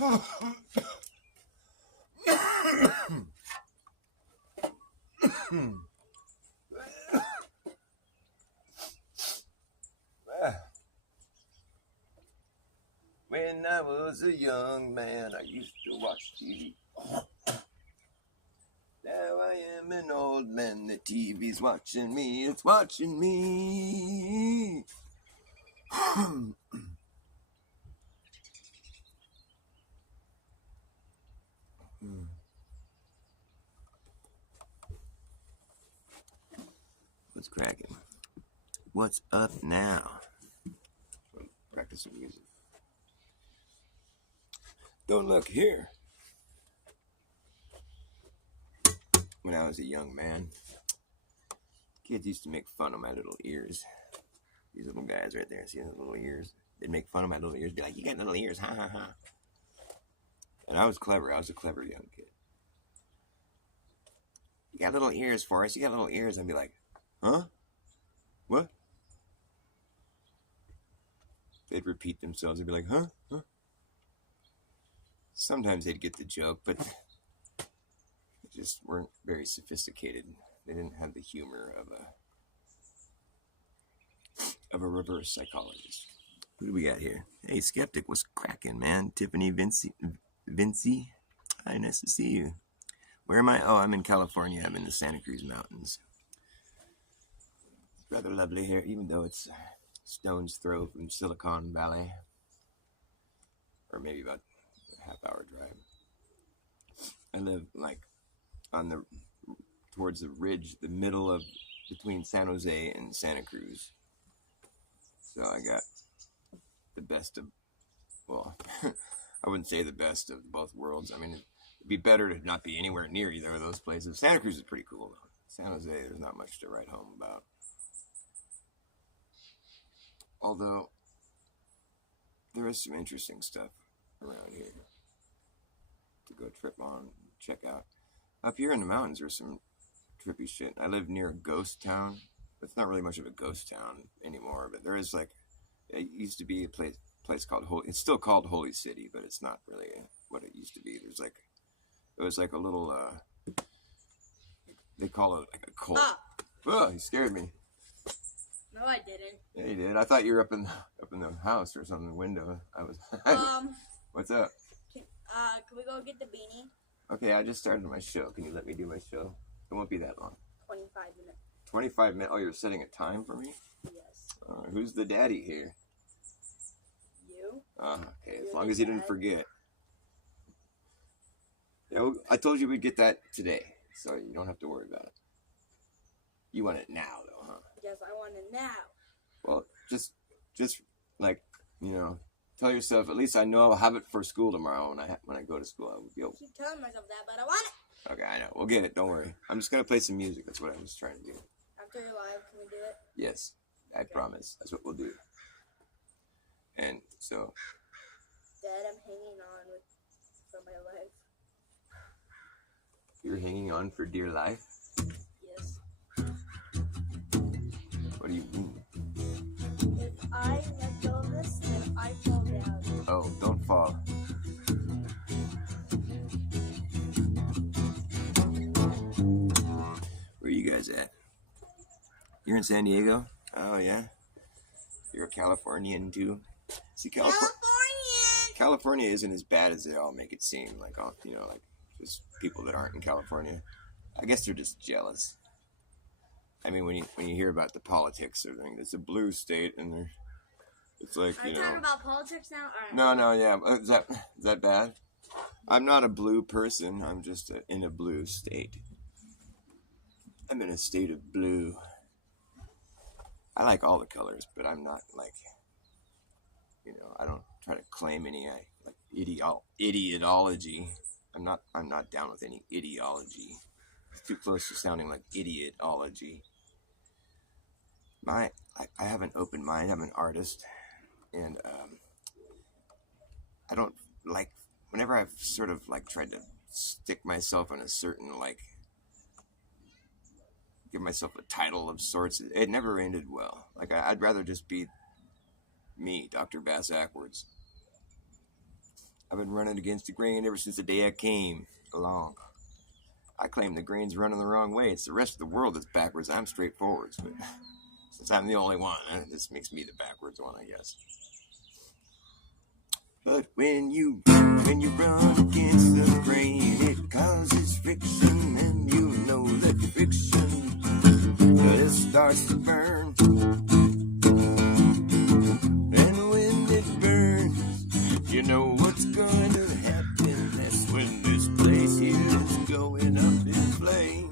When I was a young man, I used to watch TV. Now I am an old man, the TV's watching me, it's watching me. What's cracking? What's up now? Practice some music. Don't look here. When I was a young man, kids used to make fun of my little ears. These little guys right there, see the little ears? They'd make fun of my little ears, be like, you got little ears, ha ha ha. And I was clever. I was a clever young kid. You got little ears, Forrest. You got little ears. I'd be like, huh? What? They'd repeat themselves. They'd be like, huh? Huh? Sometimes they'd get the joke, but they just weren't very sophisticated. They didn't have the humor of a reverse psychologist. Who do we got here? Hey, Skeptic, what's cracking, man? Tiffany Vinci. Hi, nice to see you. Where am I? Oh, I'm in California. I'm in the Santa Cruz Mountains. It's rather lovely here, even though it's stone's throw from Silicon Valley. Or maybe about a half-hour drive. I live, like, towards the ridge, the middle of, between San Jose and Santa Cruz. So I got the best of, well, I wouldn't say the best of both worlds. I mean, it'd be better to not be anywhere near either of those places. Santa Cruz is pretty cool, though. San Jose, there's not much to write home about. Although, there is some interesting stuff around here to go trip on, check out. Up here in the mountains, there's some trippy shit. I live near a ghost town. It's not really much of a ghost town anymore, but there is, like, it used to be a place called Holy. It's still called Holy City, but it's not really what it used to be. There's like, it was like a little, they call it like a cult. Oh, you scared me. No, I didn't. Yeah, you did. I thought you were up in the house or something, the window. I was. What's up? Can we go get the beanie? Okay, I just started my show. Can you let me do my show? It won't be that long. 25 minutes. 25 minutes? Oh, you're setting a time for me? Yes. Who's the daddy here? You. Okay, as long as you didn't forget. Yeah, well, I told you we'd get that today, so you don't have to worry about it. You want it now, though, huh? Yes, I want it now. Well, just like, you know, tell yourself, at least I know I'll have it for school tomorrow when I go to school. I will be able. I keep telling myself that, but I want it. Okay, I know. We'll get it. Don't worry. I'm just going to play some music. That's what I was trying to do. After you're live, can we do it? Yes, I promise. That's what we'll do. And so. Dad, I'm hanging on for my life. You're hanging on for dear life? Yes. What do you mean? If I let go of this, then I fall down. Oh, don't fall. Where are you guys at? You're in San Diego? Oh, yeah? You're a Californian, too? See, California isn't as bad as they all make it seem. Like, you know, like, just people that aren't in California. I guess they're just jealous. I mean, when you hear about the politics, or thing, it's a blue state, and it's like, Are you talking about politics now? No, yeah. Is that bad? I'm not a blue person. I'm just in a blue state. I'm in a state of blue. I like all the colors, but I'm not like, you know, I don't try to claim any like idiotology. I'm not down with any ideology. It's too close to sounding like idiotology. I have an open mind. I'm an artist, and I don't like, whenever I've sort of like tried to stick myself in a certain, like, give myself a title of sorts, it never ended well. Like, I'd rather just be me, Dr. Bass Ackwards. I've been running against the grain ever since the day I came along. I claim the grain's running the wrong way. It's the rest of the world that's backwards. I'm straight forwards, but since I'm the only one, this makes me the backwards one, I guess. But when you run against the grain, it causes friction, and you know that friction, it starts to burn. And when it burns, you know what's going to happen. That's when this place here is going up in flames.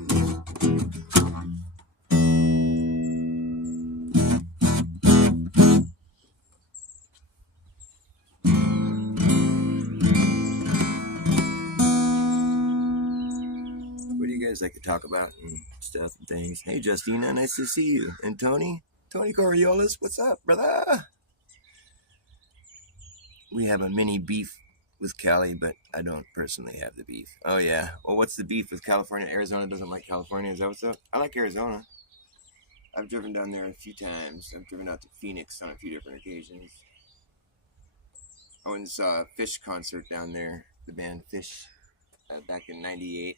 What do you guys like to talk about and stuff and things? Hey, Justina, nice to see you. And Tony Coriolis, what's up, brother? We have a mini beef with Cali, but I don't personally have the beef. Oh, yeah. Well, what's the beef with California? Arizona doesn't like California. Is that what's up? I like Arizona. I've driven down there a few times. I've driven out to Phoenix on a few different occasions. I went and saw a Fish concert down there, the band Fish, back in '98. It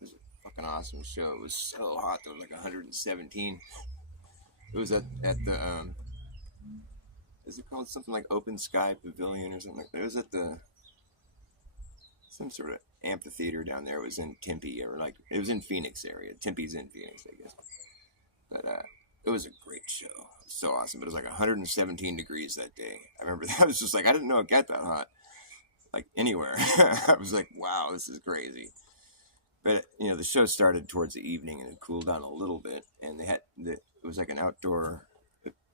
was a fucking awesome show. It was so hot. There was like 117. It was at the, is it called something like Open Sky Pavilion or something like that? It was at the, some sort of amphitheater down there. It was in Tempe, or like, it was in Phoenix area. Tempe's in Phoenix, I guess. But it was a great show. It was so awesome. But it was like 117 degrees that day. I remember that. I was just like, I didn't know it got that hot, like anywhere. I was like, wow, this is crazy. But you know, the show started towards the evening and it cooled down a little bit. And it was like an outdoor,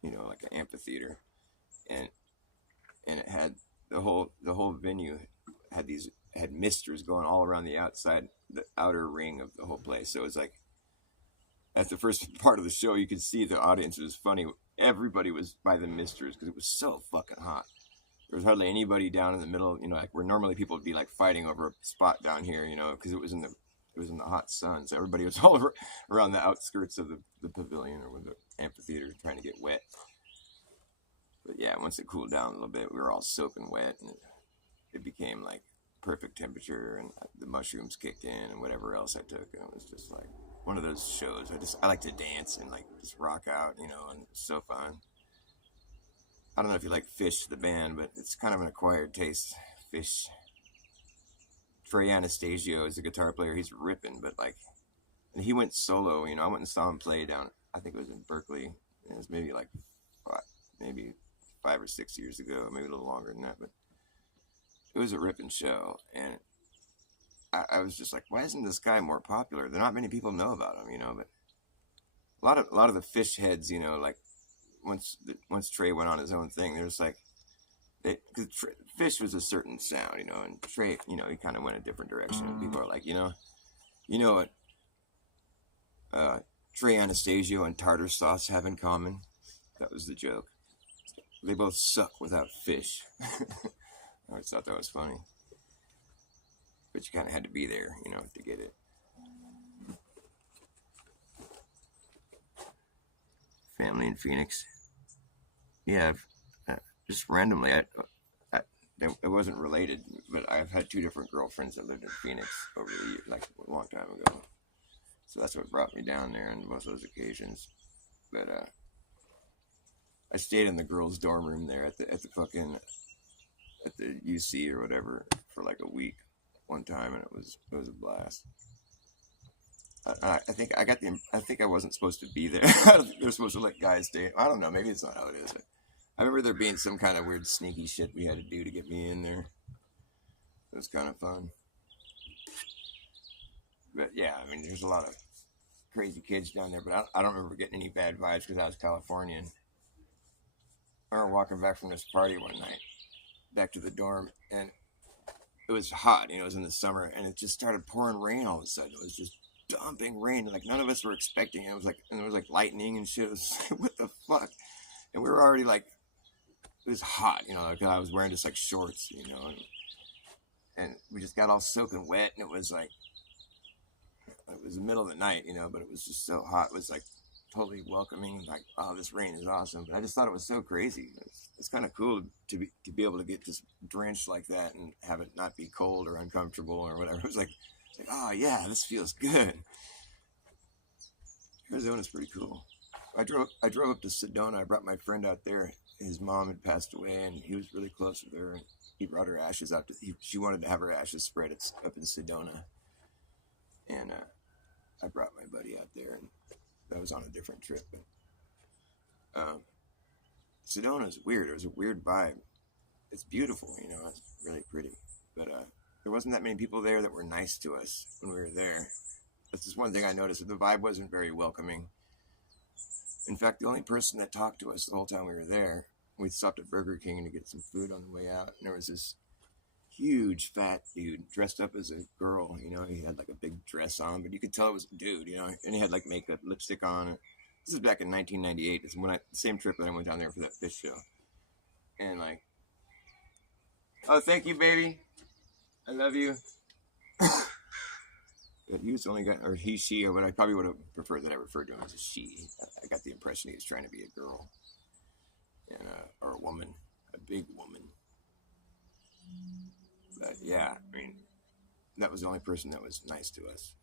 you know, like an amphitheater, and it had the whole venue had misters going all around the outside, the outer ring of the whole place. So it was like, at the first part of the show, you could see the audience was funny. Everybody was by the misters because it was so fucking hot. There was hardly anybody down in the middle, you know, like where normally people would be like fighting over a spot down here, you know, because it was in the hot sun. So everybody was all around the outskirts of the pavilion or the amphitheater trying to get wet. But yeah, once it cooled down a little bit, we were all soaking wet, and it became like perfect temperature, and the mushrooms kicked in and whatever else I took, and it was just like one of those shows. I like to dance and like just rock out, you know, and it's so fun. I don't know if you like Fish, the band, but it's kind of an acquired taste. Fish. Trey Anastasio is a guitar player. He's ripping, but like, and he went solo. You know, I went and saw him play down. I think it was in Berkeley. It was maybe like maybe 5 or 6 years ago, maybe a little longer than that. But it was a ripping show, and I was just like, why isn't this guy more popular? There not many people know about him, you know. But a lot of the Fish heads, you know, like once Trey went on his own thing, there's like, because Fish was a certain sound, you know, and Trey, you know, he kind of went a different direction, and people are like, you know what, Trey Anastasio and tartar sauce have in common? That was the joke. They both suck without Fish. I always thought that was funny. But you kind of had to be there, you know, to get it. Family in Phoenix. Yeah, just randomly, it wasn't related, but I've had 2 different girlfriends that lived in Phoenix over the years, like a long time ago. So that's what brought me down there on both those occasions. But I stayed in the girls' dorm room there at the UC or whatever for like a week one time, and it was a blast. I think I wasn't supposed to be there. They're supposed to let guys stay. I don't know. Maybe it's not how it is. I remember there being some kind of weird sneaky shit we had to do to get me in there. It was kind of fun. But yeah, I mean, there's a lot of crazy kids down there, but I don't remember getting any bad vibes because I was Californian. I remember walking back from this party one night, back to the dorm, and it was hot, you know, it was in the summer, and it just started pouring rain all of a sudden. It was just dumping rain, like none of us were expecting it. It was like, and there was like lightning and shit. It was like, what the fuck? And we were already like, it was hot, you know, like I was wearing just like shorts, you know, and we just got all soaking wet, and it was like, it was the middle of the night, you know, but it was just so hot. It was like totally welcoming, like, oh, this rain is awesome. But I just thought it was so crazy. It's kind of cool to be able to get just drenched like that and have it not be cold or uncomfortable or whatever. It was like oh yeah, this feels good. Arizona's pretty cool. I drove up to Sedona. I brought my friend out there. His mom had passed away, and he was really close with her. And he brought her ashes out. She wanted to have her ashes spread up in Sedona, and I brought my buddy out there, and that was on a different trip. But Sedona's weird. It was a weird vibe. It's beautiful, it's really pretty. But there wasn't that many people there that were nice to us when we were there. That's just one thing I noticed. The vibe wasn't very welcoming. In fact, the only person that talked to us the whole time we were there, we stopped at Burger King to get some food on the way out, and there was this huge fat dude dressed up as a girl. He had like a big dress on, but you could tell it was a dude. And he had like makeup, lipstick on. This is back in 1998. It's when the same trip that I went down there for that fish show. And like, oh, thank you, baby. I love you. But he was the only guy, or he, she, or what I probably would have preferred that I referred to him as a she. I got the impression he was trying to be a girl, and or a woman, a big woman. But yeah, I mean, that was the only person that was nice to us.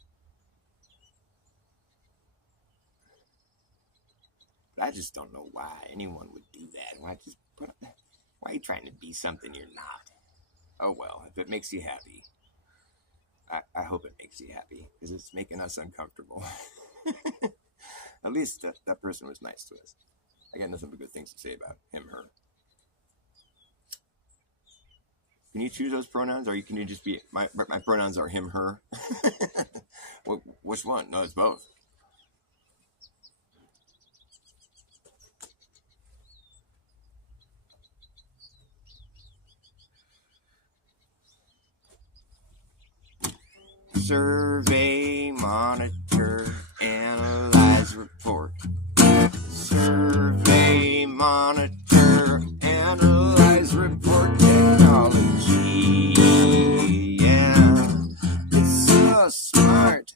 But I just don't know why anyone would do that. Why are you trying to be something you're not? Oh well, if it makes you happy. I hope it makes you happy, because it's making us uncomfortable. At least that person was nice to us. I got nothing but good things to say about him, her. Can you choose those pronouns, or can you just be, my pronouns are him, her? Which one? No, it's both. Survey, monitor, analyze, report. Survey, monitor, analyze, report technology. Yeah, it's so smart.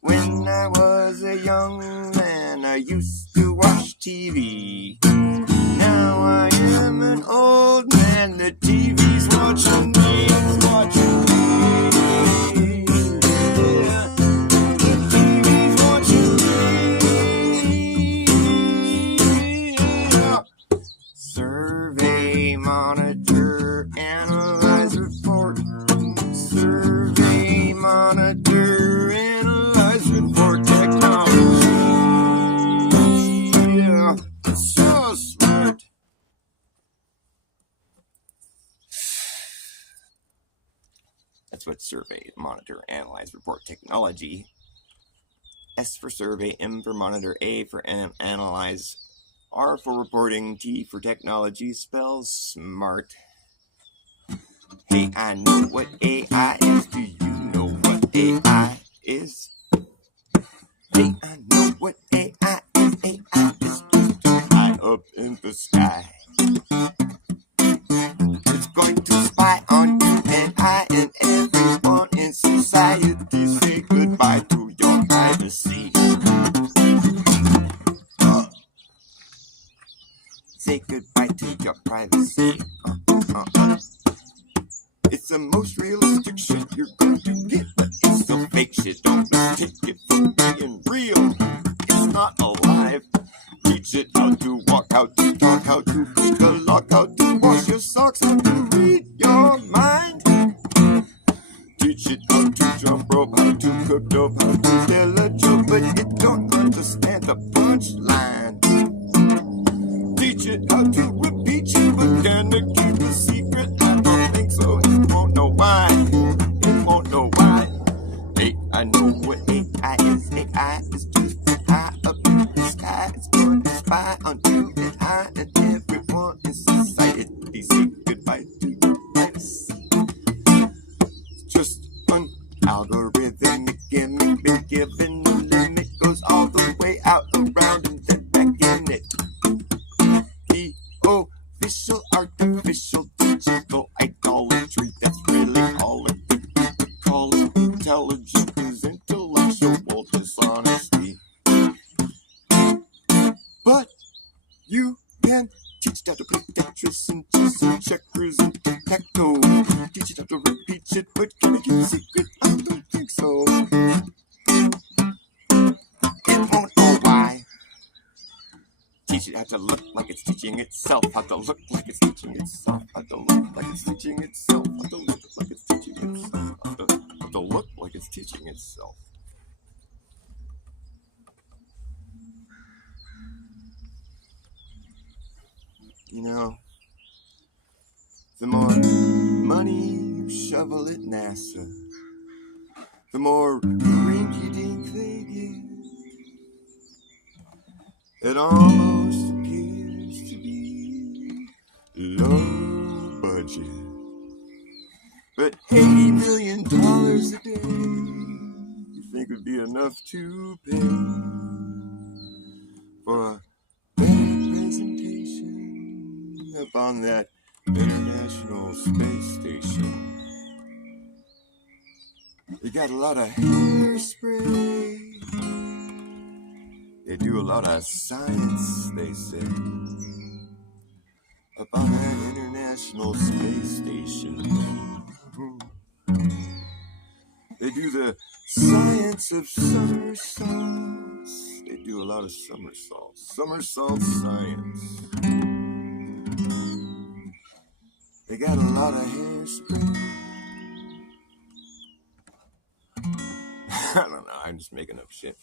When I was a young man, I used to watch TV. Now I am an old man, the TV's watching me, it's watching me. Yeah. The TV's watching me. Yeah. Survey, monitor, analyze, report. Survey, monitor, analyze, report technology. Yeah. So smart. That's what survey, monitor, analyze, report technology. S for survey, M for monitor, A for analyze, R for reporting, T for technology spells smart. Hey, I know what AI is. Do you know what AI is? Hey, I know what AI is. AI is just high up in the sky. It's going to spy on you and I and everyone in society. Say goodbye to your privacy. Say goodbye to your privacy. It's the most realistic shit you're going to get, but it's the fake shit. Don't mistake it for being real. It's not alive. Teach it how to walk, how to talk, how to pick a lock, how to wash your socks, how to read your mind. Teach it how to jump rope, how to cook dope, how to tell a joke, but it don't understand the punchline. Teach it how to repeat you, but can it keep a secret? I don't think so. It won't know why. It won't know why. Hey, I know what AI is. AI is just high up in the sky. It's going to spy on you and I and everyone in society. Say goodbye to your privacy. It's just an algorithmic gimmick, been given the limit, goes all the way out around and then back in it. The official artificial digital idolatry, that's really all it could be. Call it intelligent is intellectual dishonesty. You can teach it how to play Tetris and chess and checkers and tic-tac-toe. Teach it how to repeat shit, but can I get a secret? I don't think so. It won't know why. Teach it how to look like it's teaching itself. How to look like it's teaching itself. How to look like it's teaching itself. How to look like it's teaching itself. How to look like it's teaching itself. You know, the more money you shovel at NASA, the more rinky-dink they get. It almost appears to be low budget. But $80 million a day, you think would be enough to pay for a better presentation up on that International Space Station. They got a lot of hairspray. They do a lot of science, they say, up on that International Space Station. They do the science of somersaults. They do a lot of somersaults. Somersault science. They got a lot of hairspray. I don't know, I'm just making up shit.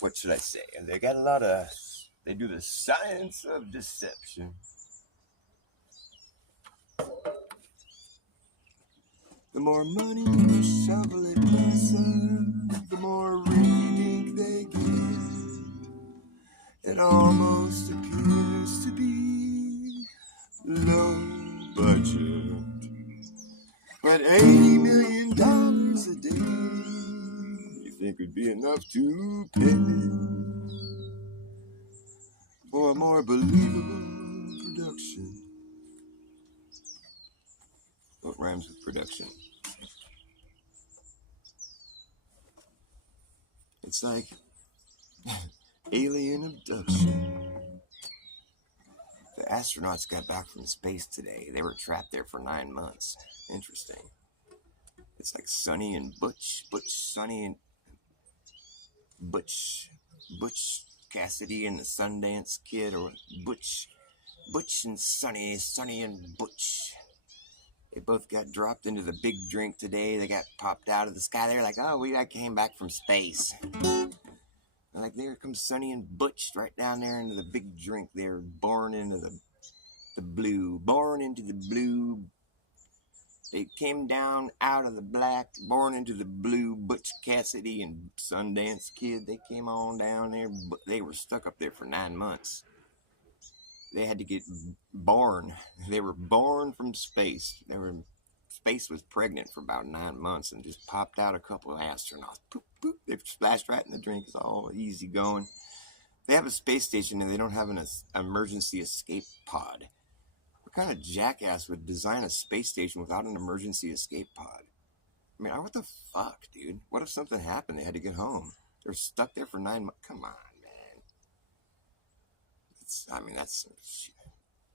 What should I say? And they got a lot of... They do the science of deception. The more money you shovel at NASA, the more rinky-dink they get. It almost appears to be low budget. But $80 million a day, you think would be enough to pay for a more believable production. What rhymes with production? It's like alien abduction. The astronauts got back from space today. They were trapped there for 9 months. Interesting. It's like Sonny and Butch, Sonny and Butch Cassidy and the Sundance Kid, or Butch and Sonny and Butch. They both got dropped into the big drink today. They got popped out of the sky. They're like, oh, I came back from space. And like, there comes Sonny and Butch right down there into the big drink. They're born into the blue. Born into the blue. They came down out of the black, born into the blue. Butch Cassidy and Sundance Kid, they came on down there, but they were stuck up there for 9 months. They had to get born. They were born from space. Space was pregnant for about 9 months and just popped out a couple of astronauts. Poop, poop. They splashed right in the drink. It's all easy going. They have a space station and they don't have an emergency escape pod. What kind of jackass would design a space station without an emergency escape pod? I mean, what the fuck, dude? What if something happened? They had to get home. They're stuck there for 9 months. Come on, man. That's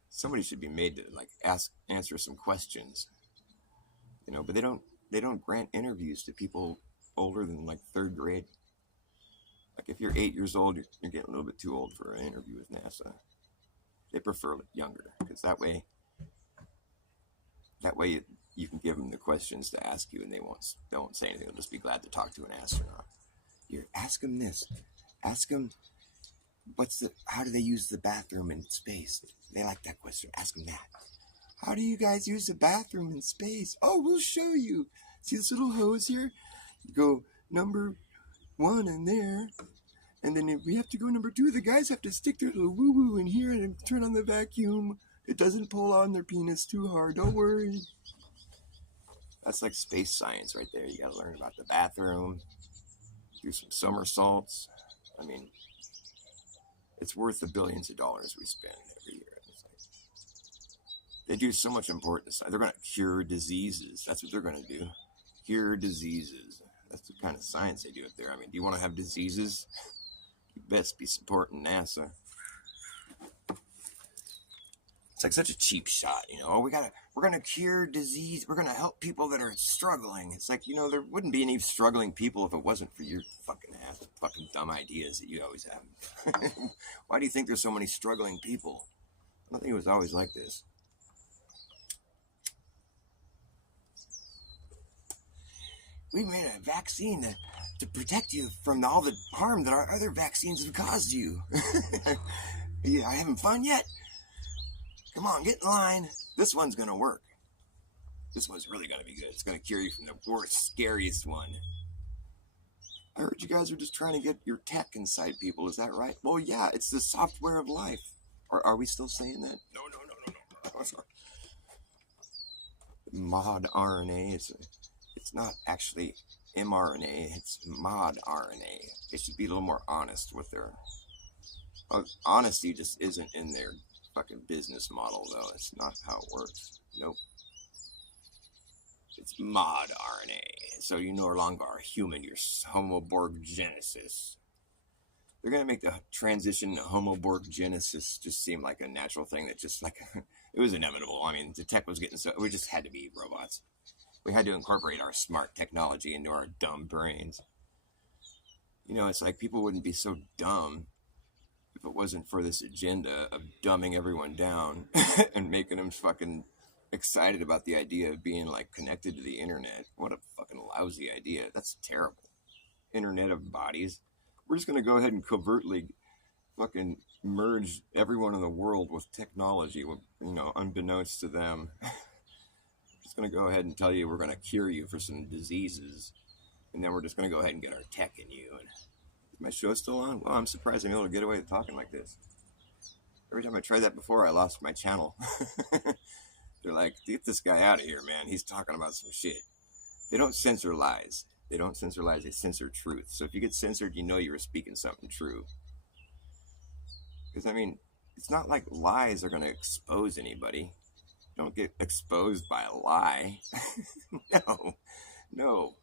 somebody should be made to like answer some questions, But they don't grant interviews to people older than like 3rd grade. Like if you're 8 years old, you're getting a little bit too old for an interview with NASA. They prefer younger because that way you can give them the questions to ask you, and they won't say anything. They'll just be glad to talk to an astronaut. Ask them this. Ask them. How do they use the bathroom in space? They like that question. Ask them that. How do you guys use the bathroom in space? Oh, we'll show you. See this little hose here? You go number 1 in there. And then if we have to go number 2, the guys have to stick their little woo-woo in here and turn on the vacuum. It doesn't pull on their penis too hard. Don't worry. That's like space science right there. You got to learn about the bathroom. Do some somersaults. I mean, it's worth the billions of dollars we spend every year. They do so much important stuff. They're going to cure diseases. That's what they're going to do. Cure diseases. That's the kind of science they do up there. I mean, do you want to have diseases? You best be supporting NASA. It's like such a cheap shot, you know. Oh, we're gonna cure disease. We're gonna help people that are struggling. It's like, you know, there wouldn't be any struggling people if it wasn't for your fucking dumb ideas that you always have. Why do you think there's so many struggling people? I don't think it was always like this. We made a vaccine to protect you from all the harm that our other vaccines have caused you. Yeah, having fun yet? Come on, get in line. This one's gonna work. This one's really gonna be good. It's gonna cure you from the worst, scariest one. I heard you guys are just trying to get your tech inside people. Is that right? Well, yeah, it's the software of life. Or are we still saying that? No. Mod RNA. It's not actually mRNA. It's mod RNA. They should be a little more honest with their. Honesty just isn't in their fucking business model, though. It's not how it works. Nope. It's mod RNA. So you no longer are human. You're homoborgenesis. They're going to make the transition to homoborgenesis just seem like a natural thing that just like, it was inevitable. I mean, the tech was getting so, we just had to be robots. We had to incorporate our smart technology into our dumb brains. You know, it's like people wouldn't be so dumb if it wasn't for this agenda of dumbing everyone down and making them fucking excited about the idea of being like connected to the internet. What a fucking lousy idea. That's terrible. Internet of bodies. We're just going to go ahead and covertly fucking merge everyone in the world with technology, you know, unbeknownst to them. Just going to go ahead and tell you we're going to cure you for some diseases, and then we're just going to go ahead and get our tech in you. And is my show still on? Well, I'm surprised I'm able to get away with talking like this. Every time I tried that before, I lost my channel. They're like, get this guy out of here, man. He's talking about some shit. They don't censor lies. They don't censor lies. They censor truth. So if you get censored, you know you were speaking something true. Because, I mean, it's not like lies are going to expose anybody. You don't get exposed by a lie. No.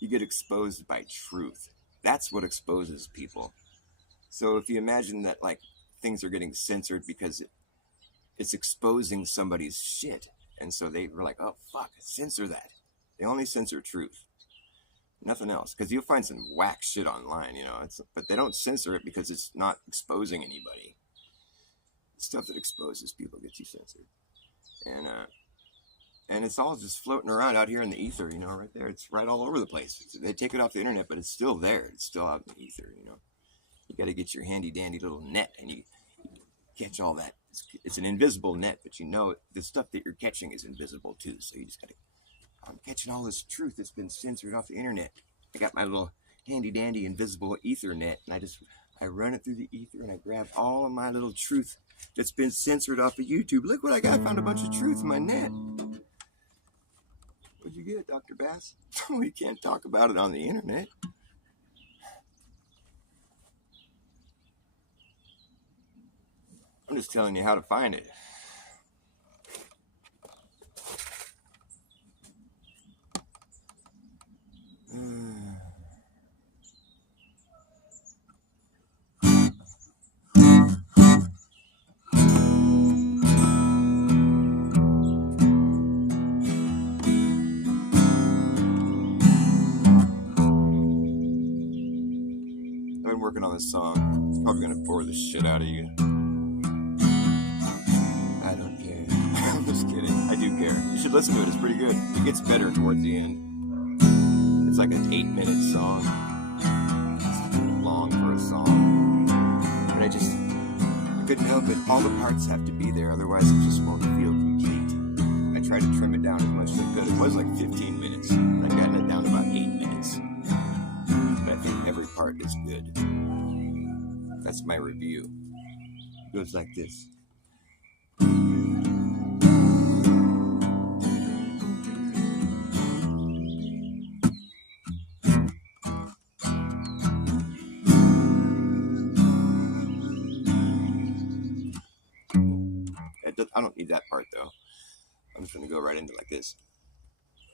You get exposed by truth. That's what exposes people. So if you imagine that, like, things are getting censored because it's exposing somebody's shit. And so they were like, oh, fuck, censor that. They only censor truth. Nothing else. Because you'll find some whack shit online, you know. But they don't censor it because it's not exposing anybody. The stuff that exposes people gets you censored. And it's all just floating around out here in the ether, you know, right there. It's right all over the place. They take it off the internet, but it's still there. It's still out in the ether, you know. You got to get your handy-dandy little net, and you catch all that. It's an invisible net, but you know the stuff that you're catching is invisible too. So you just got to. I'm catching all this truth that's been censored off the internet. I got my little handy-dandy invisible ether net, and I run it through the ether, and I grab all of my little truth that's been censored off of YouTube. Look what I got! I found a bunch of truth in my net. What'd you get, Dr. Bass? We can't talk about it on the internet. I'm just telling you how to find it. I've been working on this song. It's probably going to bore the shit out of you. I don't care. I'm just kidding. I do care. You should listen to it. It's pretty good. It gets better towards the end. It's like an 8-minute song. It's too long for a song. But I couldn't help it. All the parts have to be there. Otherwise, it just won't feel complete. I tried to trim it down as much as I could. It was like 15 minutes. I've gotten it down to about 8 minutes. But I think every part is good. That's my review. It goes like this. I don't need that part though. I'm just gonna go right into like this.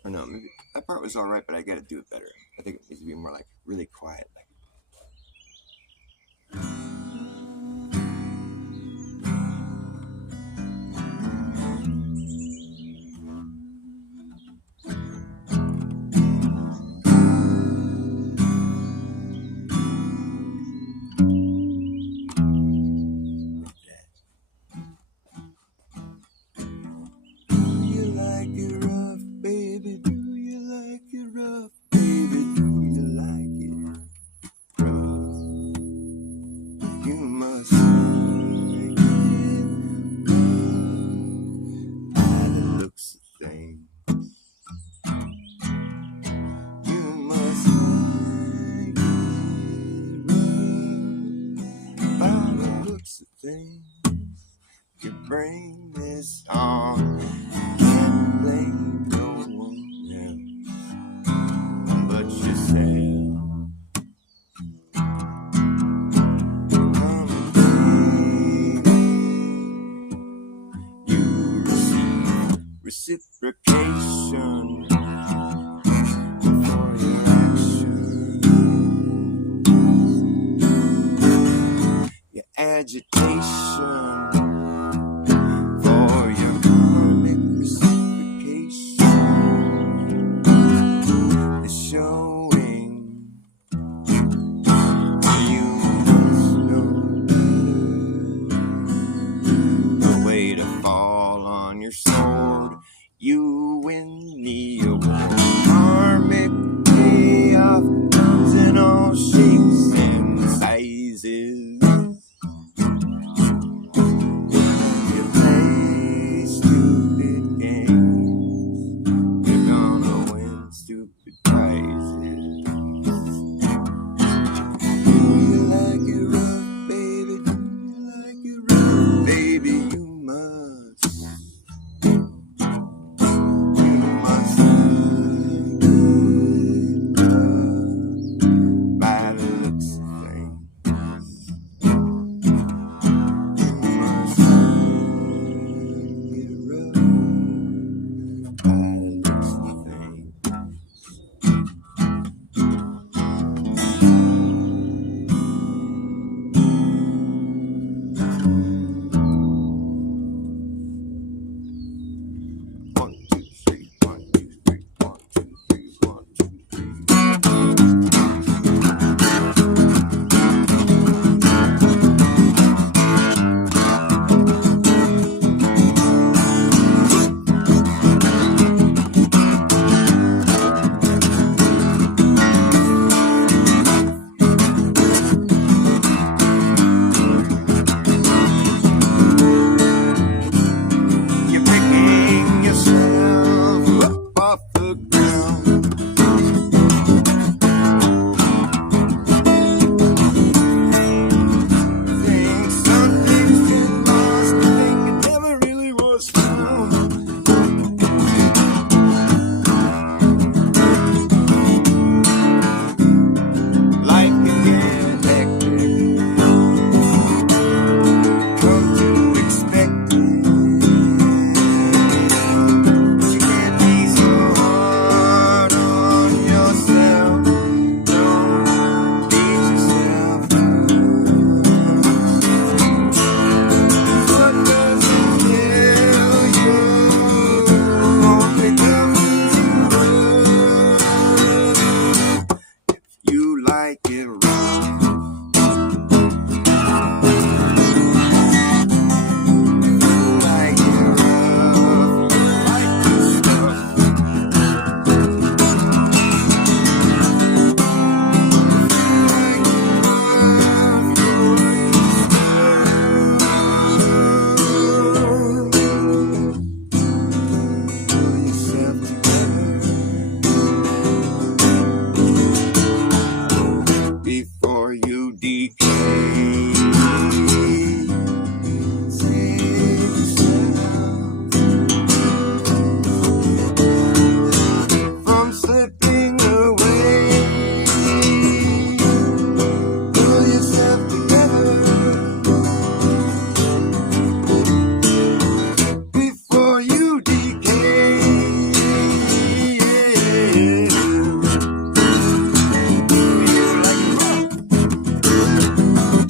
Or no, maybe that part was alright, but I gotta do it better. I think it needs to be more like really quiet. Like looks of things could bring this on. Can't blame no one else but yourself. Come baby, you receive reciprocation for your actions. Your agitation for your karmic reciprocation is showing. You must know the way to fall on your sword. You win the award. Karmic payoff comes in all shapes and sizes. You play stupid games, you're gonna win stupid prizes. Do you like it rough, baby? Do you like it rough, baby? You must like it rough by the looks of things. You must like it rough by the looks of things. One, two, three, one, two, three, one, two, three, one, two, three. You're picking yourself up off the ground. Think something's been lost, think it never really was found. Life can get hectic, come to expect it. But you can't be so hard on yourself. Don't beat yourself up. What doesn't kill you only comes to if you like it rough. You like it rough, you like the stuff. Pull yourself together before you decay. Save yourself from slipping away. Pull yourself together before you decay. You like it rough.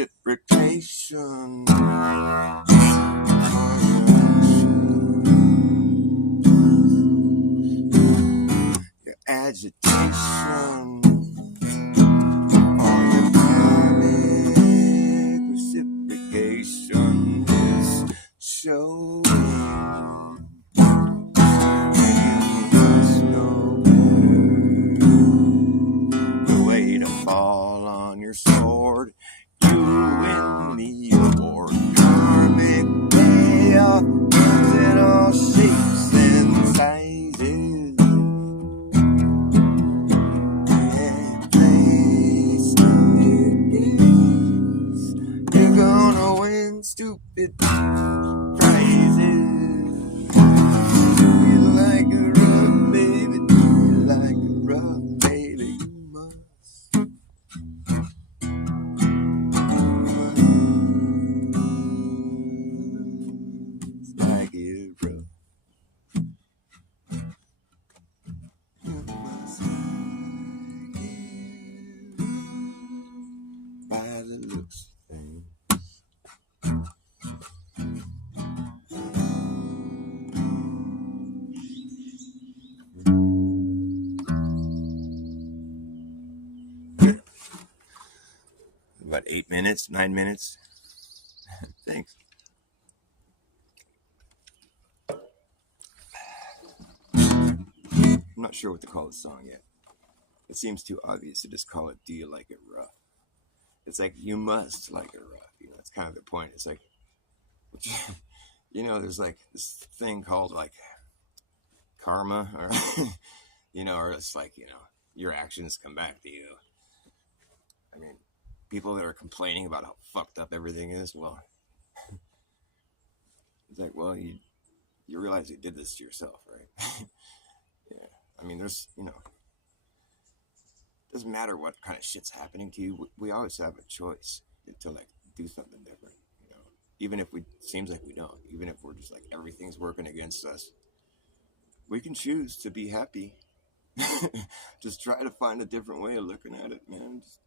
reciprocation. Your agitation. All your karmic reciprocation is showing. Fall on your sword, you win the award. Karmic payoff comes in all shapes and sizes and places. You're gonna win stupid prizes. You like a rough baby, you like a rough baby, you must. Like it rough. You must like it by the looks of things. About 8 minutes, 9 minutes. Thanks. I'm not sure what to call this song yet. It seems too obvious to just call it "Do You Like It Rough?" It's like you must like it rough. You know, that's kind of the point. It's like, you know, there's like this thing called like karma, or you know, or it's like, you know, your actions come back to you. I mean, people that are complaining about how fucked up everything is, well, it's like, well, you realize you did this to yourself, right? Yeah. I mean, there's, you know, it doesn't matter what kind of shit's happening to you. We always have a choice to like do something different, you know, even if we seems like we don't, even if we're just like everything's working against us, we can choose to be happy. Just try to find a different way of looking at it, man. Just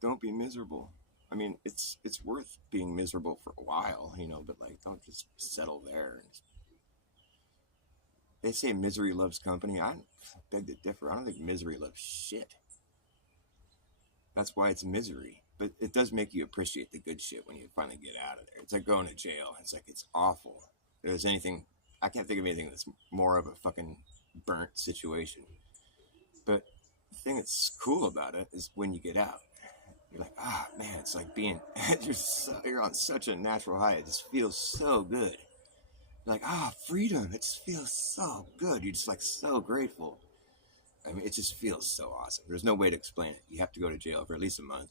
don't be miserable. I mean, it's worth being miserable for a while, you know, but like, don't just settle there. They say misery loves company. I beg to differ. I don't think misery loves shit. That's why it's misery. But it does make you appreciate the good shit when you finally get out of there. It's like going to jail. It's like, it's awful. If there's anything, I can't think of anything that's more of a fucking burnt situation. But the thing that's cool about it is when you get out, you're like, ah, man, it's like being, you're on such a natural high. It just feels so good. You're like, ah, freedom. It just feels so good. You're just like so grateful. I mean, it just feels so awesome. There's no way to explain it. You have to go to jail for at least a month.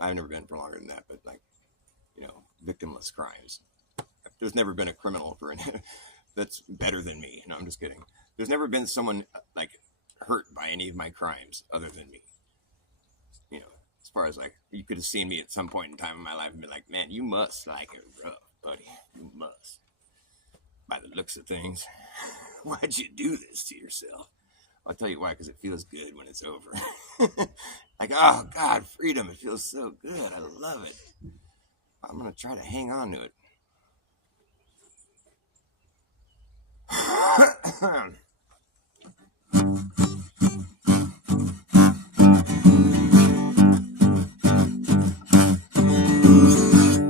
I've never been for longer than that, but like, you know, victimless crimes. There's never been a criminal for that's better than me. No, I'm just kidding. There's never been someone like hurt by any of my crimes other than me. You know, as far as like, you could have seen me at some point in time in my life and been like, man, you must like it rough, buddy. You must. By the looks of things. Why'd you do this to yourself? I'll tell you why, because it feels good when it's over. Like, oh, God, freedom. It feels so good. I love it. I'm going to try to hang on to it.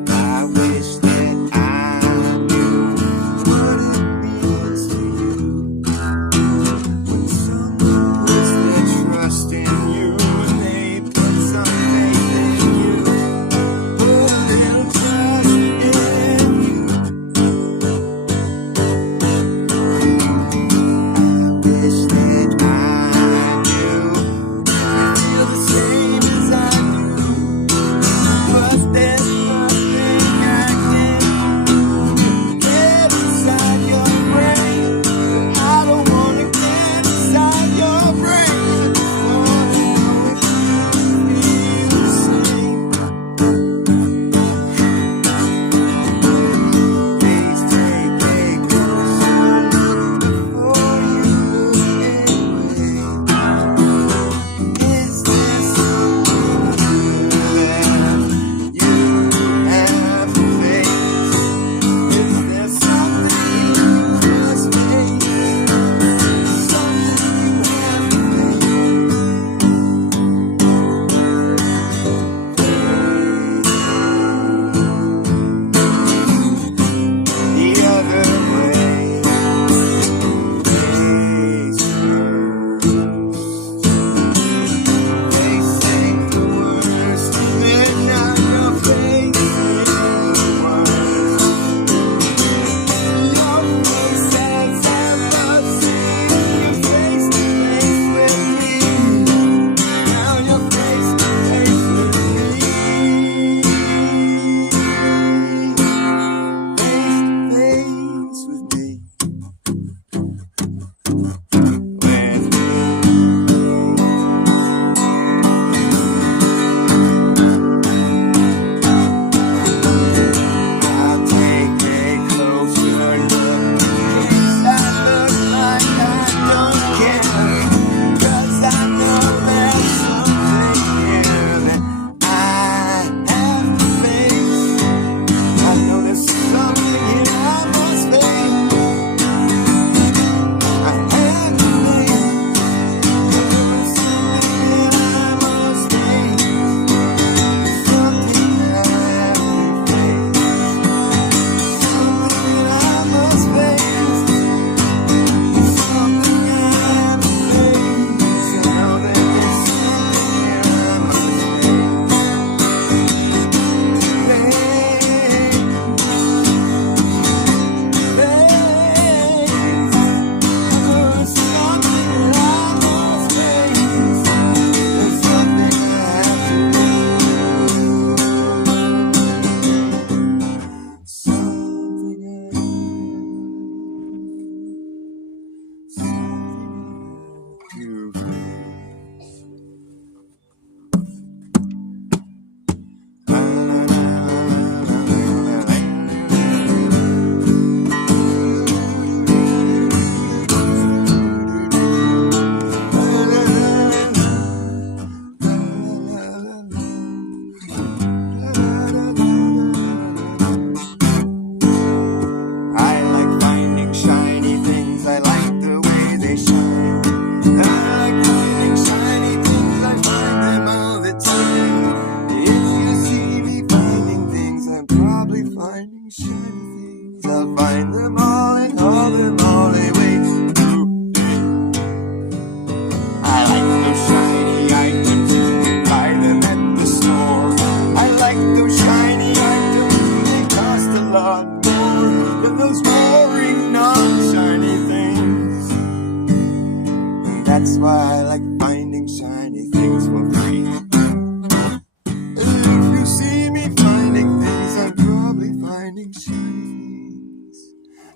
I wish that I knew what it means to you when someone puts their trust in you and they put some faith in you. Put a little trust in you. I wish that I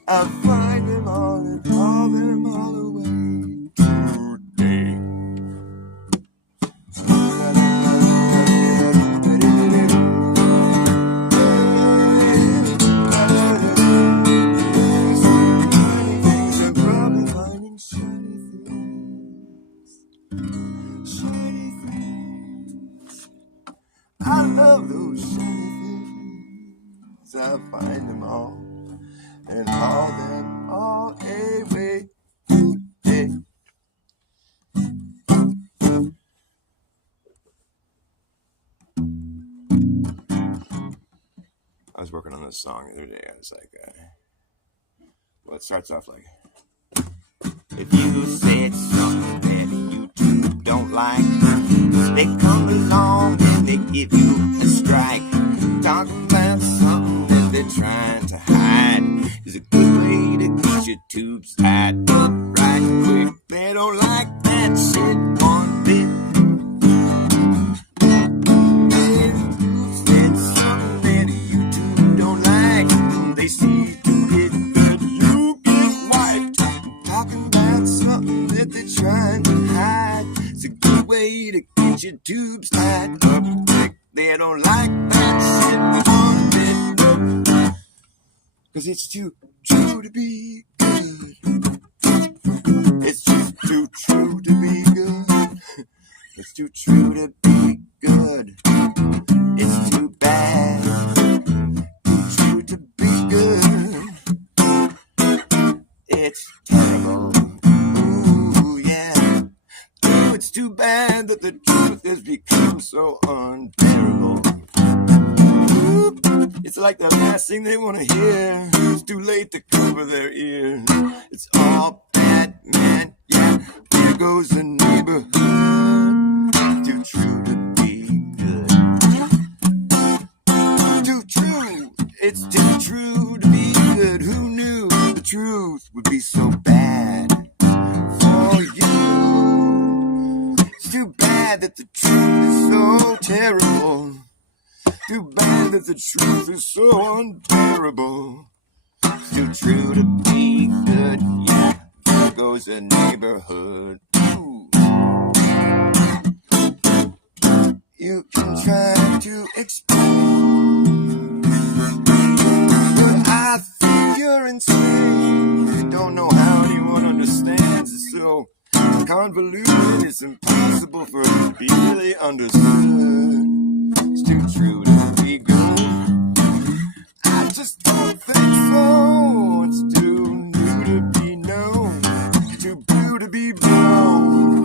I'll find them all and haul them all away today. I love those shiny things. I'll find them all and haul them all away today. I was working on this song the other day. I was like, well, it starts off like, if you said something that YouTube don't like, they come along and they give you a strike. Talking about something that they're trying to hide is a good way to get your tubes tied up right quick. They don't like that shit one bit. Said something that YouTube don't like. They see to it that you get wiped. Talking about something that they're trying to hide. It's a good way to get your tubes tied up quick. They don't like that shit one bit. Nope. Cause it's too true to be good. It's just too true to be good. It's too true to be good. It's too bad. Too true to be good. It's terrible. Ooh, yeah. Ooh, it's too bad that the truth has become so unbearable. Ooh, it's like the last thing they want to hear. It's too late to cover their ears. It's all bad, man. Yeah, there goes the neighborhood. Too true to be good. Too true. It's too true to be good. Who knew the truth would be so bad for you? It's too bad that the truth is so terrible. Too bad that the truth is so unbearable. It's too true to be good. Yeah, there goes the neighborhood. Ooh. You can try to explain, but I think you're insane. You don't know how anyone understands. It's so convoluted, it's impossible for it to be really understood. It's too true to be good. I just don't think so. It's too new to be known. Too blue to be blown.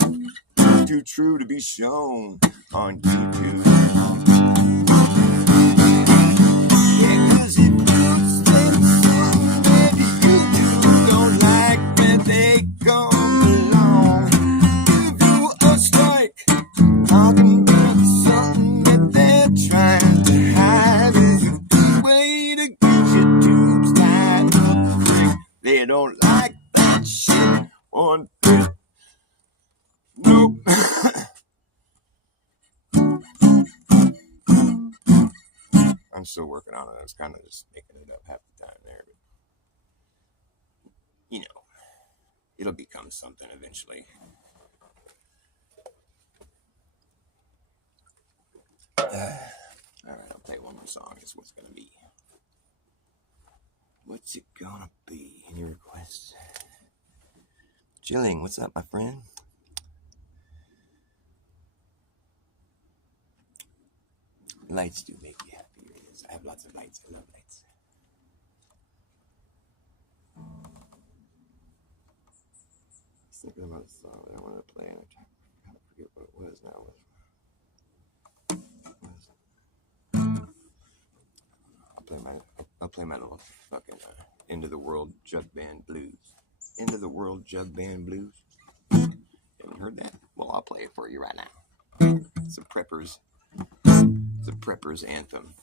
Too true to be shown on YouTube. Yeah, 'cause if you say something that YouTube don't like, when they come along, give you a strike. Talking about something that they're trying to hide is a good way to get your tubes tied up quick. They don't like that shit one bit. Nope. I'm still working on it. I was kind of just making it up half the time there, but you know, it'll become something eventually. All right, I'll play one more song. Is what's gonna be. What's it gonna be? Any requests? Chilling. What's up, my friend? Lights do make me happy. I have lots of lights. I love lights. I was thinking about a song that I wanted to play, and I kind of forget what it was now. I'll play my little fucking End of the World Jug Band Blues. End of the World Jug Band Blues. Haven't heard that? Well, I'll play it for you right now. It's a prepper's anthem.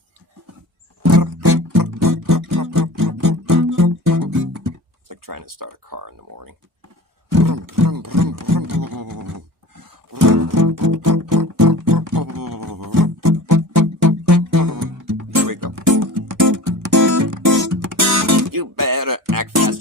It's like trying to start a car in the morning. Here we go. You better act fast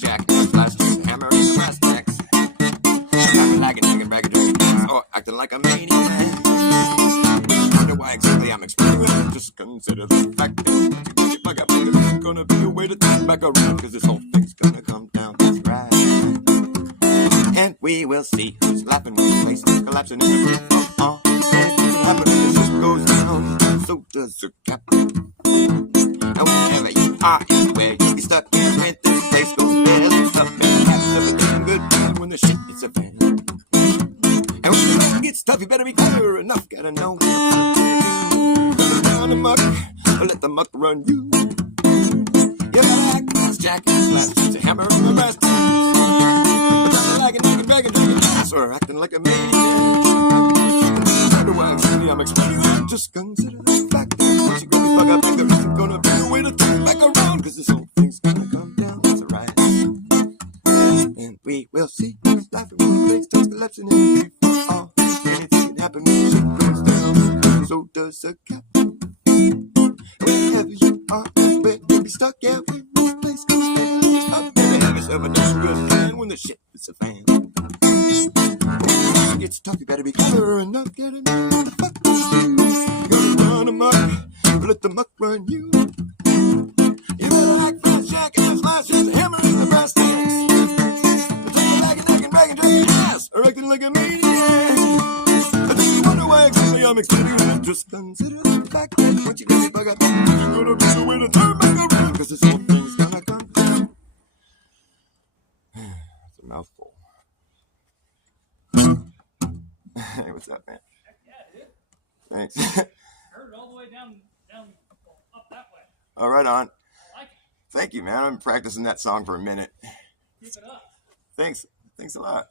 turn back around, cause this whole thing's gonna come down. That's right. And we will see who's laughing when the place is collapsing in the group. Anything can happen when the ship goes down. So does the captain. And whenever you are anywhere, you'll be stuck in when this place goes belly up. And have everything good bad when the shit hits a fan. And when the road gets tough, you better be clever enough. Gotta know what to do. Run around the muck, or let the muck run you. You better act fast, jackass, last. Use a hammer on the brass tacks. Dragging ass, or acting like a maniac. Wonder why exactly I'm explaining that. Just consider the fact that once you grab the bug up, there isn't gonna be a way to turn back around, cause this whole thing's gonna come down. That's alright. And we will see who's laughing when the place starts collapsing in 3, 4, all. Anything can happen when the ship goes down. So does the captain. Wherever you are, where you'll be stuck, yeah, when this place goes down. Up there, have yourself a damn good plan when the shit hits a fan. When it gets tough, you better be clever enough. Gotta know what the fuck to do. You gotta run amok, or let the muck run you. You better act fast, jackass, last. Use a hammer in the brass tacks. Dragging ass, or acting like a maniac. I think you wonder why exactly I'm explaining that. Just consider the fact that once you get the bug up, you're gonna be the way to turn back around, cause this whole thing's gonna come down. That's a mouthful. Hey, what's up, man? Yeah, it is. Thanks. Heard it all the way down, up that way. Oh, right on. I like it. Thank you, man. I've been practicing that song for a minute. Keep it up. Thanks. Thanks a lot.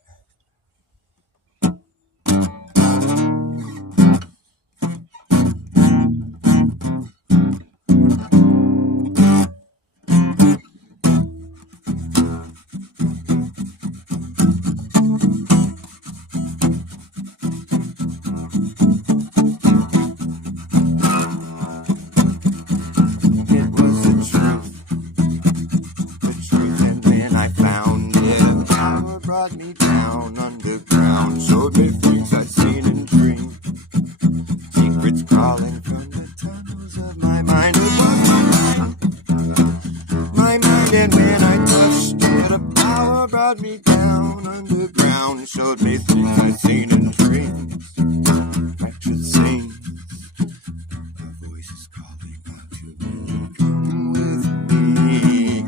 Me down underground, showed me things I'd seen in dreams, secrets crawling from the tunnels of my mind. My mind, and when I touched it, a power brought me down underground, showed me things I'd seen in dreams. I should sing. A voice is calling out to me, come with me.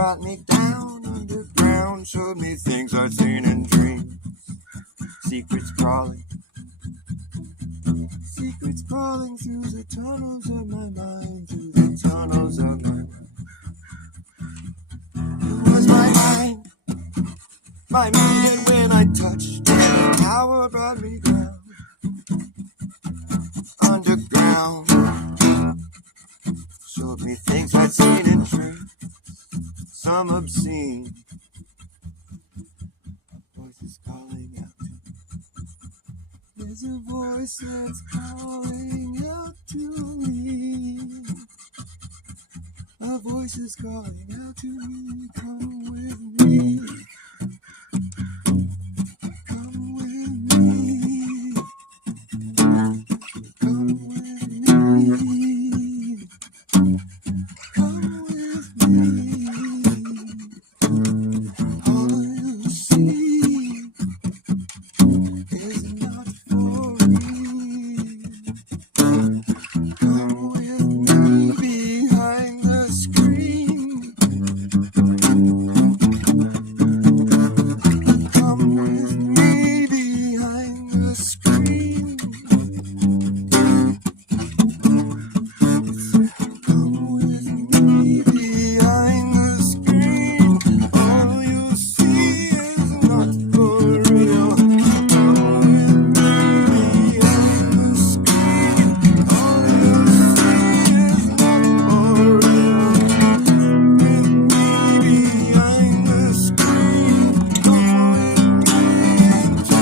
brought me down underground, showed me things I'd seen in dreams. Secrets crawling through the tunnels of my mind, through the tunnels of my mind. It was my mind, and when I touched it, the power brought me down underground. Showed me things I'd seen in dreams, some obscene. Voices calling out to me. There's a voice that's calling out to me. A voice is calling out to me. Come with me. Come with me. Come with me. Come with me. All you see is not for me. Come with me behind the screen. Come with me behind the screen. Come with me behind the screen. All you see is not for real. Come with me behind the screen. All you see is not for real. With me behind the screen. Come with me into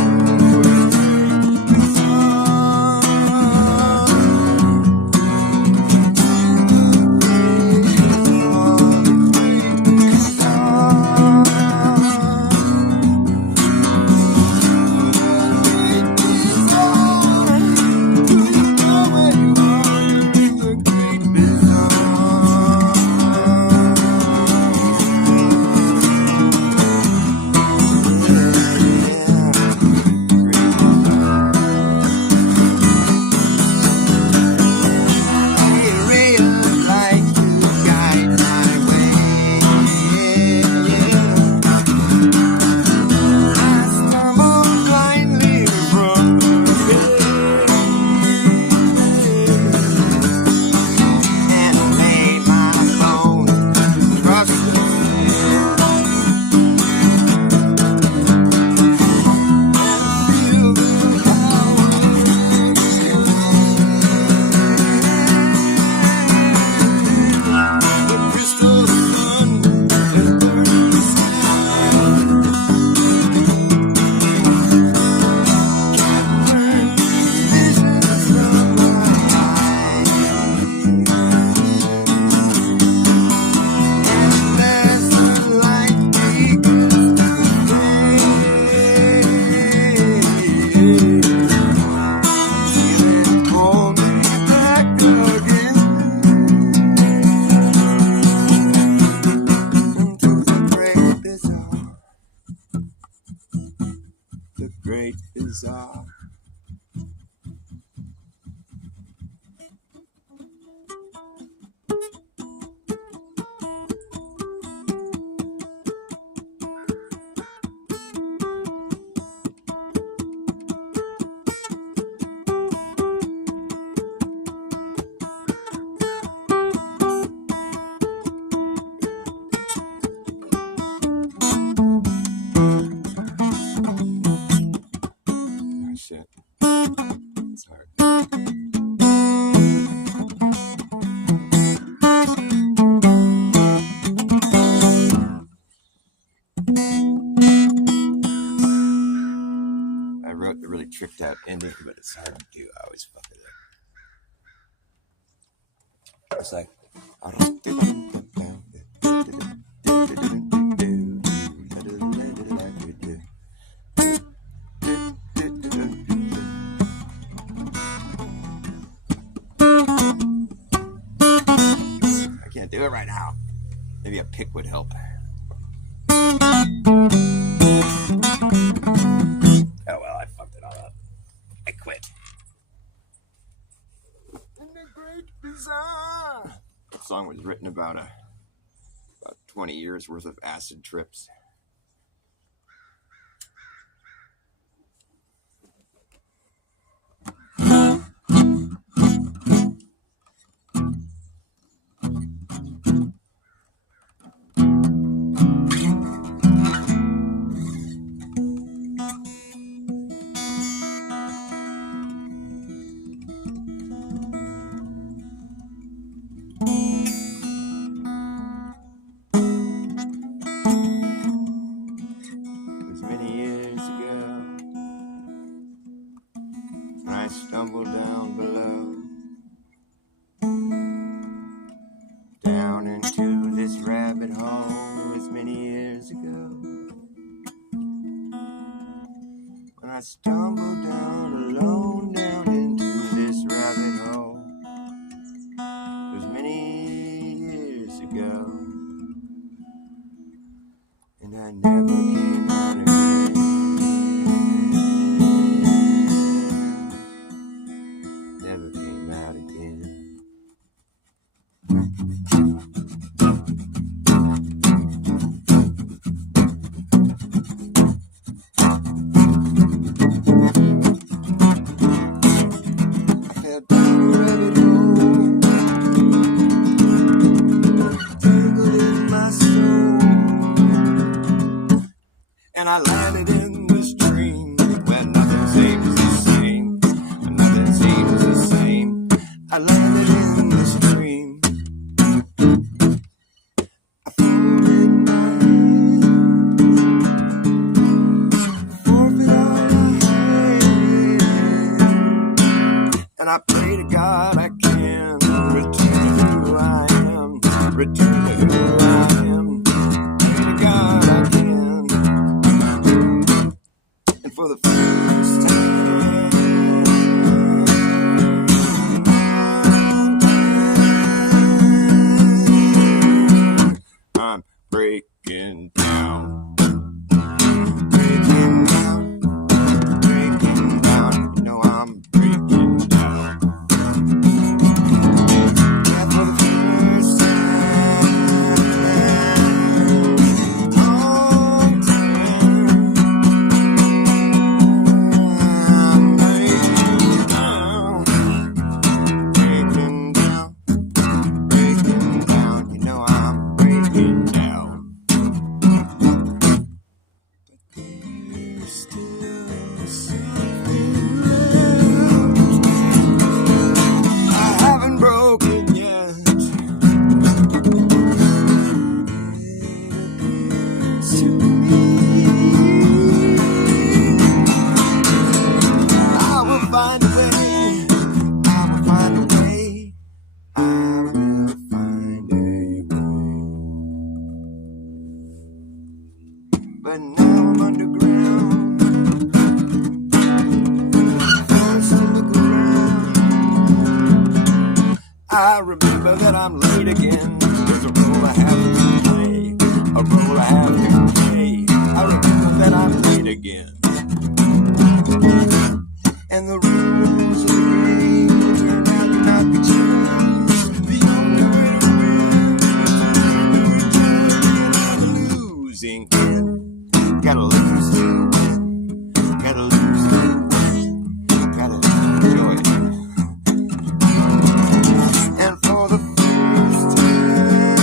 the great bizarre. Oh, shit. It's hard. I wrote the really tricked out ending, but it's hard to do. I always fuck it up. It's like. I can't do it right now. Maybe a pick would help. Oh well, I fucked it all up. I quit. And the Great Bizarre. The song was written about 20 years worth of acid trips. I stumbled down below, down into this rabbit hole as many years ago. When I stumbled down alone down into this rabbit hole, it was many years ago, and I never came out again. Never came out again. I fell down a rabbit hole, tangled in my soul, and I landed in this dream where nothing seems the same. Nothing seems the same. I landed in this dream. I folded my hands, forfeit all I had, and I pray to God I can return to who I am. Return to who I am. Pray to God I can. And for the first time, I'm breaking down. Breaking down. Breaking down. You know I'm breaking down. And for the first time, long time, I'm breaking down. Breaking down. Breaking down. You know I'm breaking down. There's still something left. I haven't broken yet. It appears to me I will find a way. I will find a way. I will find a way. But now I'm underground, forced to look around. I remember that I'm late again. There's a role I have to play, a role I have to play. I remember that I'm late again. And the rules of the game turn out to not be changed. The only way to win is losing it. Gotta lose to win. Gotta lose to win. Gotta enjoy it. And for the first time,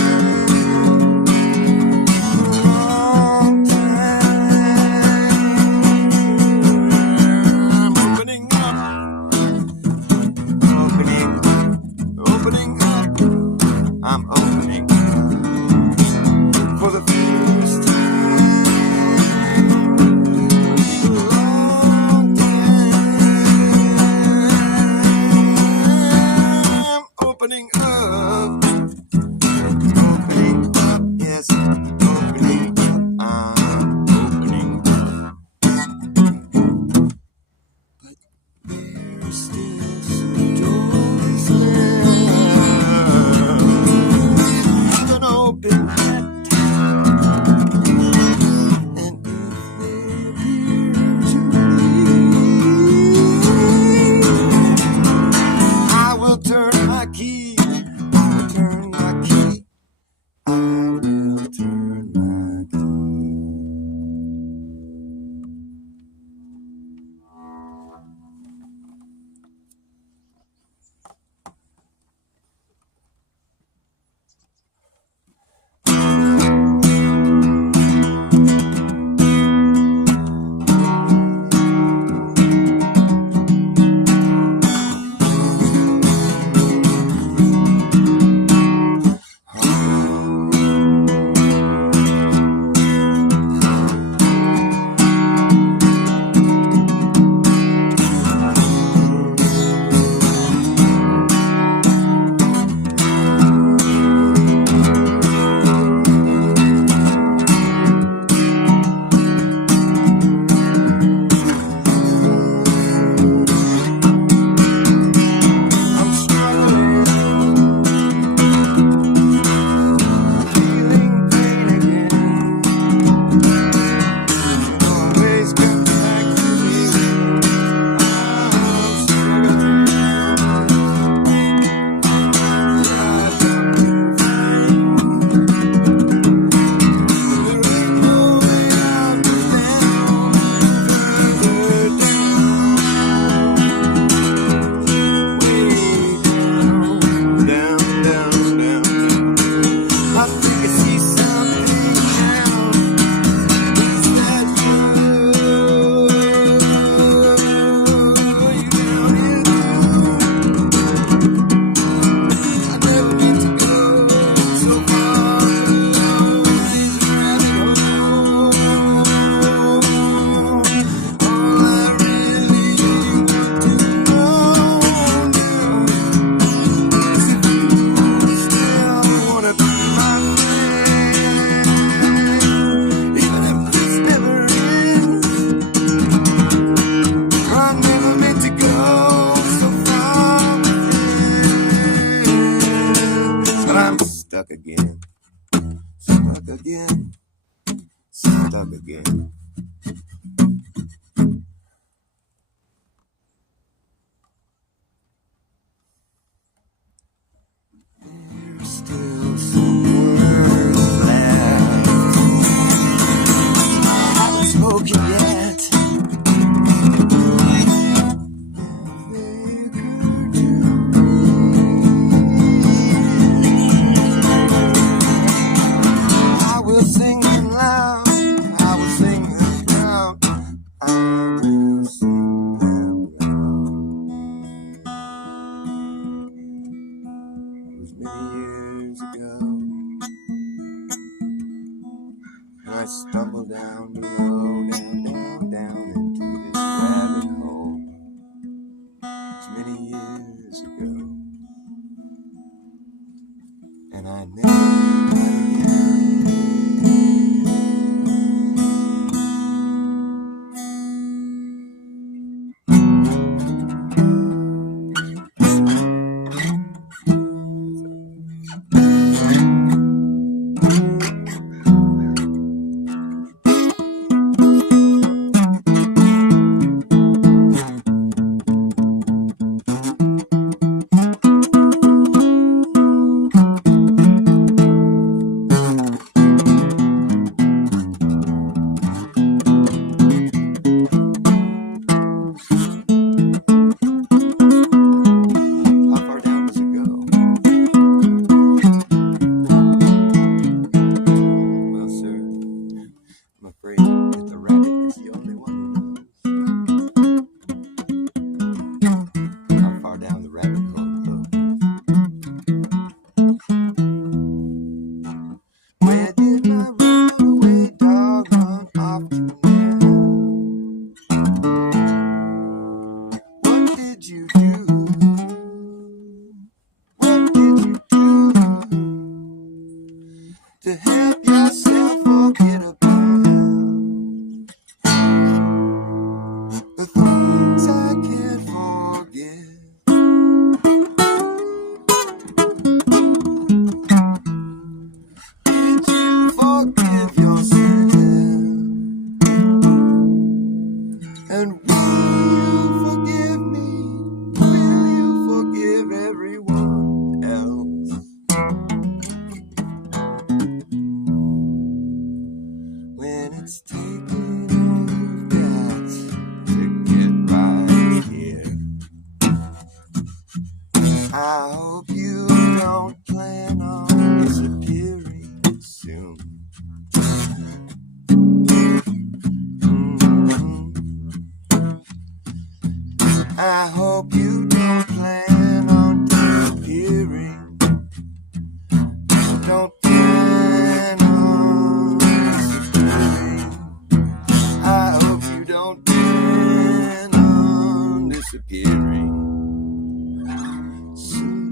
long time, I'm opening up. Opening up. Opening up. I'm opening up. For the first time. Opening up, yes, opening up, I'm opening up. But there's still some doors left. I haven't opened yet. And if they appear to me, I will turn my key. I will turn my key. I will turn stuck again. There's still some words left. I haven't spoken yet. I will sing them loud. I will sing them loud. I will sing them loud. It was many years ago, and I stumbled down below, down into this rabbit hole. It was many years ago, and I never came back again. To help yourself forget about the things I can't forget. Did you forgive yourself? And will you forgive me? Will you forgive everyone else? When it's taken all you've got to get right here, I hope you don't plan on disappearing soon. I hope you don't plan on disappearing. Don't plan on disappearing. I hope you don't plan on disappearing soon.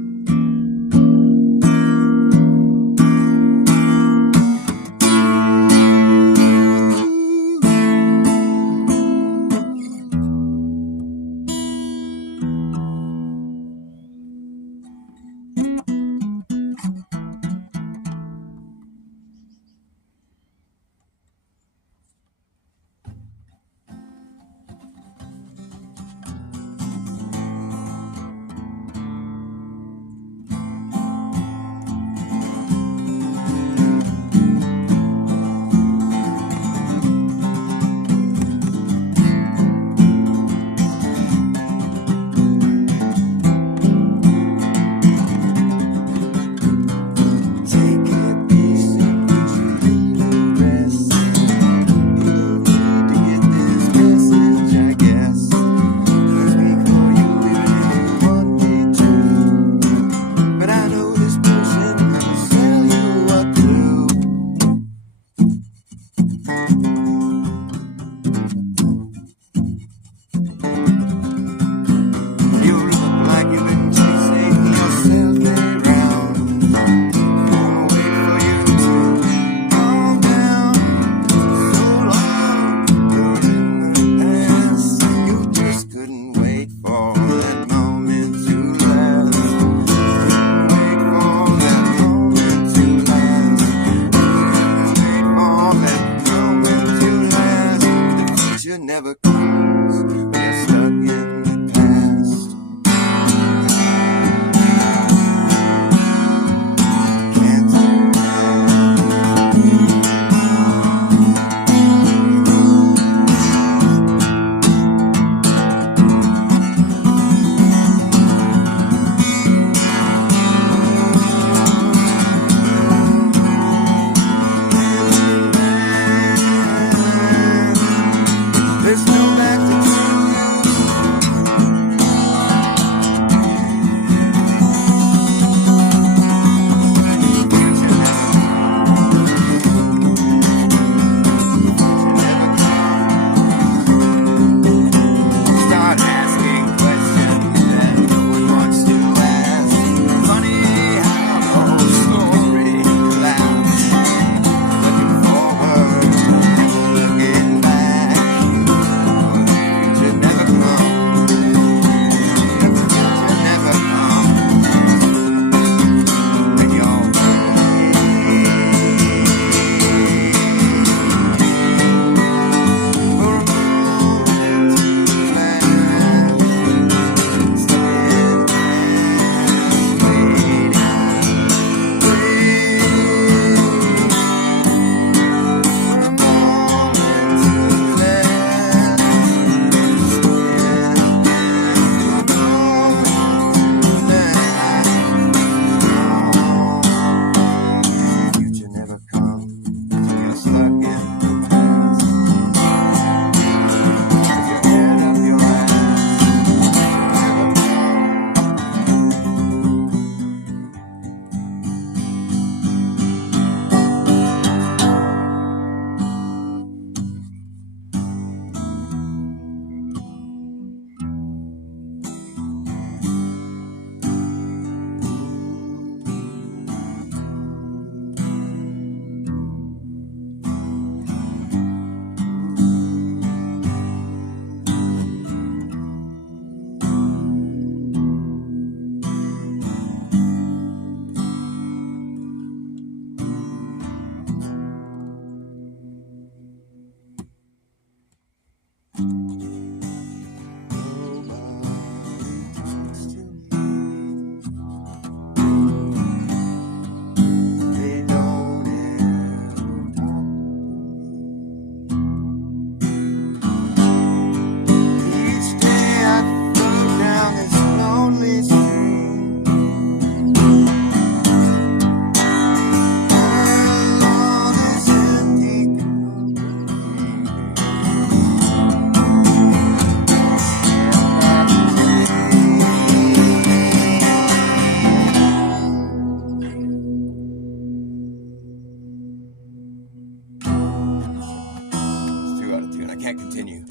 can't continue.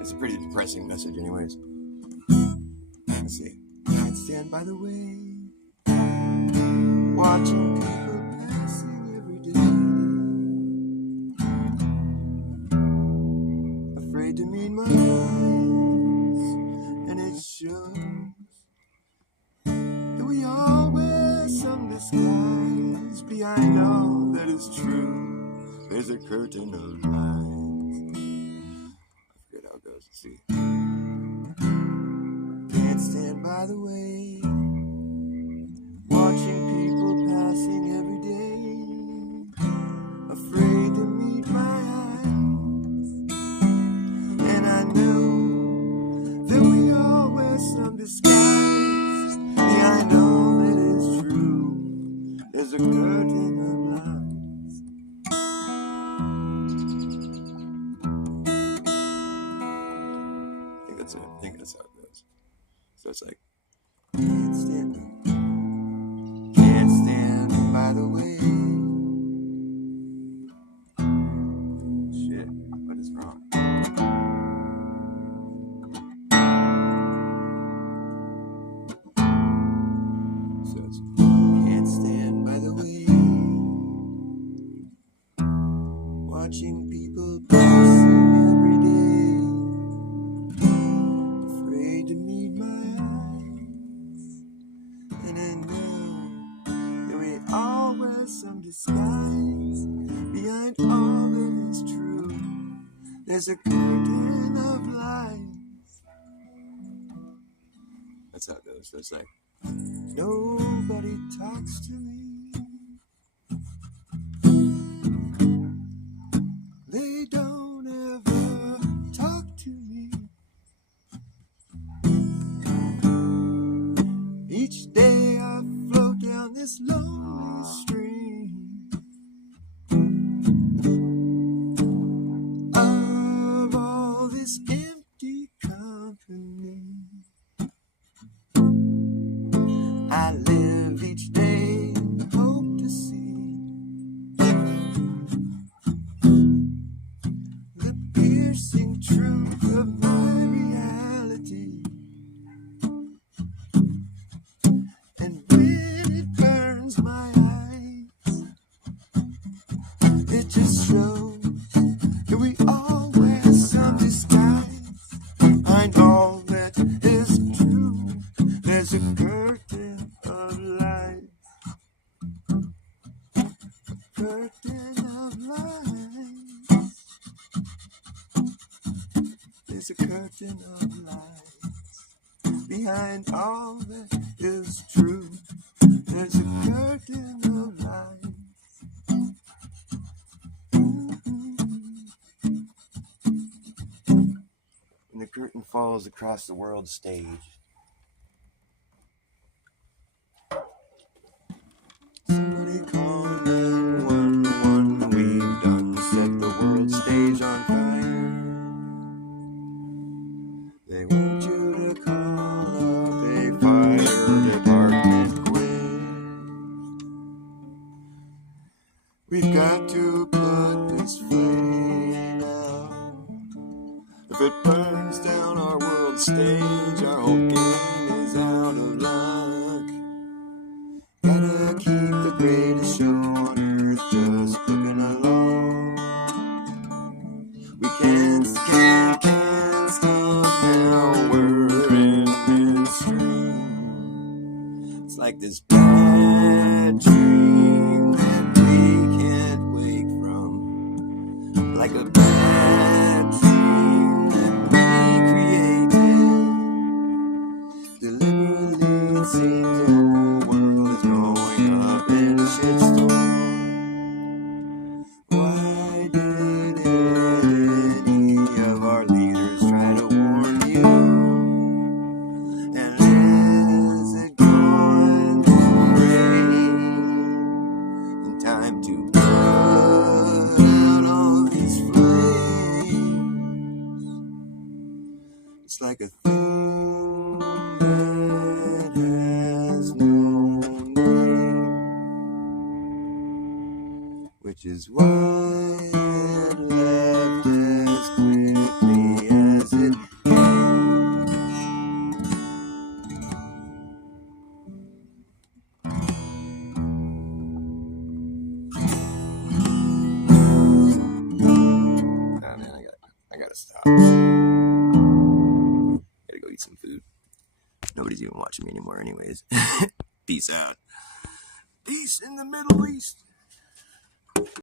It's a pretty depressing message anyways. Let's see. Can't stand by the way, watching people passing every day, afraid to meet my eyes, and it shows that we all wear some disguise. Behind all that is true, there's a curtain of lies. I forget how it goes. Let's see. Can't stand by the way, watching people passing every day, afraid to meet my eyes. And I know that we all wear some disguise. Yeah, I know that it's true, there's a curtain of lies. I think that's how it goes. So it's like, can't stand by the way. Shit, what is wrong? So it's, can't stand by the way, watching people passing every day, afraid to meet my eyes. And I know that we all wear some disguise. Behind all that is true, there's a curtain of lies. That's how it goes. So it's like, nobody talks to me. They don't ever talk to me. Each day I float down this lonely stream of all this empty company. I live each day and hope to see the piercing truth of my reality. And when it burns my eyes, it just shows that we all wear some disguise. Behind all that is true, there's a curtain of light. Curtain of light. There's a curtain of light. Behind all that is true, there's a curtain of light. When the curtain falls across the world stage, somebody call 911. We've done set the world stage on fire. They want you to call up a fire department quick. We've got to put this flame out. If it burns down our world stage, our whole game is out of luck. Gotta keep the greatest show on earth just looking along. We can't stop now, we're in this dream. It's like this bad dream that we can't wake from. Like a bad dream that we created. Deliberately it seems the whole world is going up in a shitstorm. Why didn't any of our leaders try to warn you? And is it going to rain in time to put out all these flames? It's like a thing that has no name, which is why it left gotta stop. Gotta go eat some food. Nobody's even watching me anymore anyways. Peace out. Peace in the Middle East.